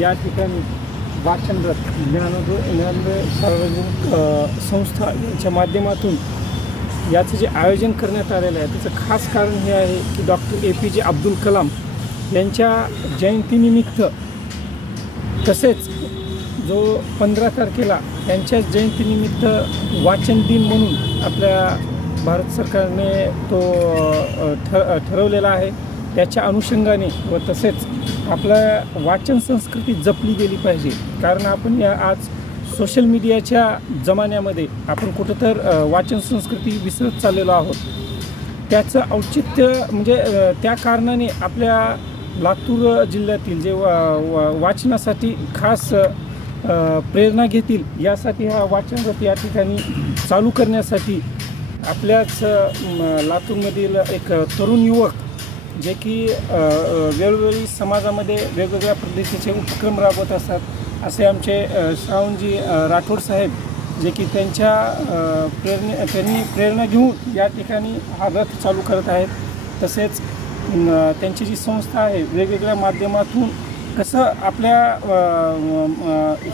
या ठिकाणी वाचनरथ ज्ञानोदय ज्ञानोदय सार्वजनिक संस्था यांच्या माध्यमातून याचं जे आयोजन करण्यात आलेलं आहे त्याचं खास कारण हे आहे की डॉक्टर ए पी जे अब्दुल कलाम यांच्या जयंतीनिमित्त तसेच जो पंधरा तारखेला त्यांच्याच जयंतीनिमित्त वाचन दिन म्हणून आपल्या भारत सरकारने तो ठ ठरवलेला आहे. त्याच्या अनुषंगाने व तसेच आपल्या वाचन संस्कृती जपली गेली पाहिजे. कारण आपण या आज सोशल मीडियाच्या जमान्यामध्ये आपण कुठं तर वाचन संस्कृती विसरत चाललेलो आहोत. त्याचं औचित्य म्हणजे त्या कारणाने आपल्या लातूर जिल्ह्यातील जे वा वा वाचनासाठी खास प्रेरणा घेतील यासाठी हा वाचनरथ या ठिकाणी चालू करण्यासाठी आपल्याच लातूरमधील एक तरुण युवक जे की वेळोवेळी समाजामध्ये वेगवेगळ्या पद्धतीचे उपक्रम राबवत असतात. असे आमचे श्रावणजी राठोड साहेब जे की त्यांच्या प्रेरणे त्यांनी प्रेरणा घेऊन या ठिकाणी हा रथ चालू करत आहेत. तसेच त्यांची जी संस्था आहे वेगवेगळ्या माध्यमातून कसं आपल्या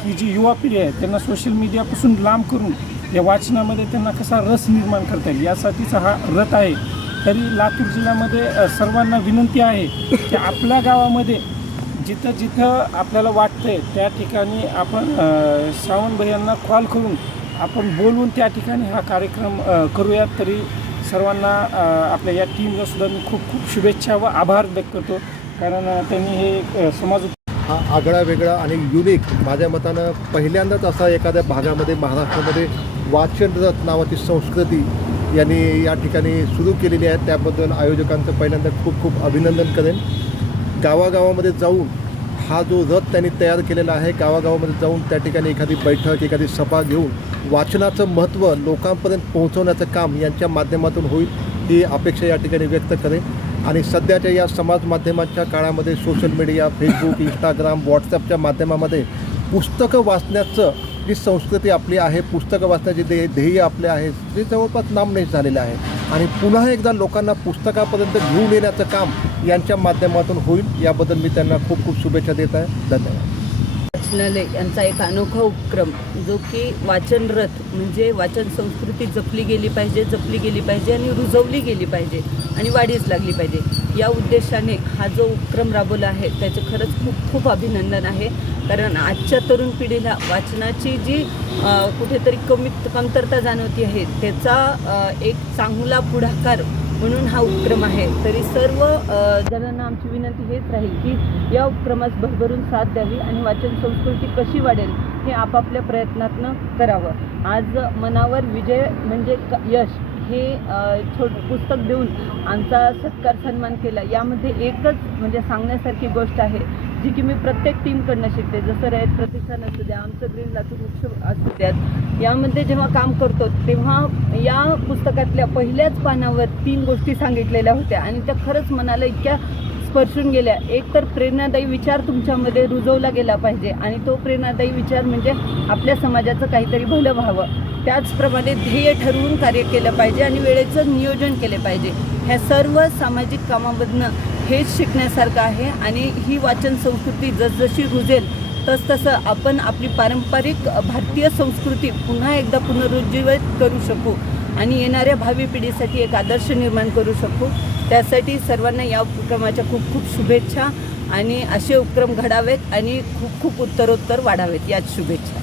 ही जी युवा पिढी आहे त्यांना सोशल मीडियापासून लांब करून या वाचनामध्ये त्यांना कसा रस निर्माण करता येईल यासाठीचा हा रथ आहे. तरी लातूर जिल्ह्यामध्ये सर्वांना विनंती आहे की आपल्या गावामध्ये जिथं जिथं आपल्याला वाटतंय त्या ठिकाणी आपण अ, श्रावण भैयांना कॉल करून आपण बोलवून त्या ठिकाणी हा कार्यक्रम करूयात तरी सर्वांना आपल्या या टीमला सुद्धा मी खूप खूप शुभेच्छा व आभार व्यक्त करतो. कारण त्यांनी हे समाज हा आगळा वेगळा आणि युनिक माझ्या मतानं पहिल्यांदाच असा एखाद्या भागामध्ये महाराष्ट्रामध्ये वाचनरथ नावाची संस्कृती यांनी या ठिकाणी सुरू केलेली आहे. त्याबद्दल आयोजकांचं पहिल्यांदा खूप खूप अभिनंदन करेन. गावागावामध्ये जाऊन हा जो रथ त्यांनी तयार केलेला आहे गावागावामध्ये जाऊन त्या ठिकाणी एखादी बैठक एखादी सभा घेऊन वाचनाचं महत्त्व लोकांपर्यंत पोहोचवण्याचं काम यांच्या माध्यमातून होईल ही अपेक्षा या ठिकाणी व्यक्त करेन. आणि सध्याच्या या समाज माध्यमांच्या काळामध्ये सोशल मीडिया फेसबुक इंस्टाग्राम व्हॉट्सॲपच्या माध्यमामध्ये पुस्तकं वाचण्याचं जी संस्कृती आपली आहे पुस्तकं वाचण्याचे ध्येय ध्येय आपले आहे ते जवळपास नामनेश झालेलं आहे. आणि पुन्हा एकदा लोकांना पुस्तकापर्यंत घेऊन येण्याचं काम यांच्या माध्यमातून होईल याबद्दल मी त्यांना खूप खूप शुभेच्छा देत आहे. धन्यवाद. वाचनालय यांचा एक अनोखा उपक्रम जो की वाचनरथ म्हणजे वाचन संस्कृती जपली गेली पाहिजे जपली गेली पाहिजे आणि रुजवली गेली पाहिजे आणि वाढीस लागली पाहिजे. या उद्देशाने हा जो उपक्रम राबवला आहे त्याचे खरंच खूप खूप अभिनंदन आहे. कारण आजच्या तरुण पिढीला वाचनाची जी कुठेतरी कमीत कमतरता जाणवती आहे त्याचा एक चांगला पुढाकार म्हणून हा उपक्रम आहे. तरी सर्व जणांना आमची विनंती हेच राहील की या उपक्रमास भरभरून साथ द्यावी आणि वाचन संस्कृती कशी वाढेल हे आपापल्या प्रयत्नातनं करावं. आज मनावर विजय म्हणजे क- यश. हे छोट पुस्तक देऊन आमचा सत्कार सन्मान केला. यामध्ये एकच म्हणजे सांगण्यासारखी गोष्ट आहे जी की मी प्रत्येक टीमकडनं शिकते. जसं रयत प्रतिष्ठान असू द्या आमचं ग्रीन लातूर वृक्ष असू द्यात यामध्ये जेव्हा काम करतो तेव्हा या पुस्तकातल्या पहिल्याच पानावर तीन गोष्टी सांगितलेल्या होत्या. आणि त्या खरंच मनाला इतक्या स्पर्शून गेल्या. एक तर प्रेरणादायी विचार तुमच्यामध्ये रुजवला गेला पाहिजे आणि तो प्रेरणादायी विचार म्हणजे आपल्या समाजाचं काहीतरी भलं व्हावं. त्याचप्रमाणे ध्येय ठरवून कार्य केलं पाहिजे आणि वेळेचं नियोजन केले पाहिजे. ह्या सर्व सामाजिक कामामधनं हेच शिकण्यासारखं आहे आणि ही वाचन संस्कृती जसजशी रुजेल तसतसं आपण आपली पारंपरिक भारतीय संस्कृती पुन्हा एकदा पुनरुज्जीवित करू शकू आणि येणाऱ्या भावी पिढीसाठी एक आदर्श निर्माण करू शकू. त्यासाठी सर्वांना या उपक्रमाच्या खूप खूप शुभेच्छा आणि असे उपक्रम घडावेत आणि खूप खूप उत्तरोत्तर वाढावेत याच शुभेच्छा.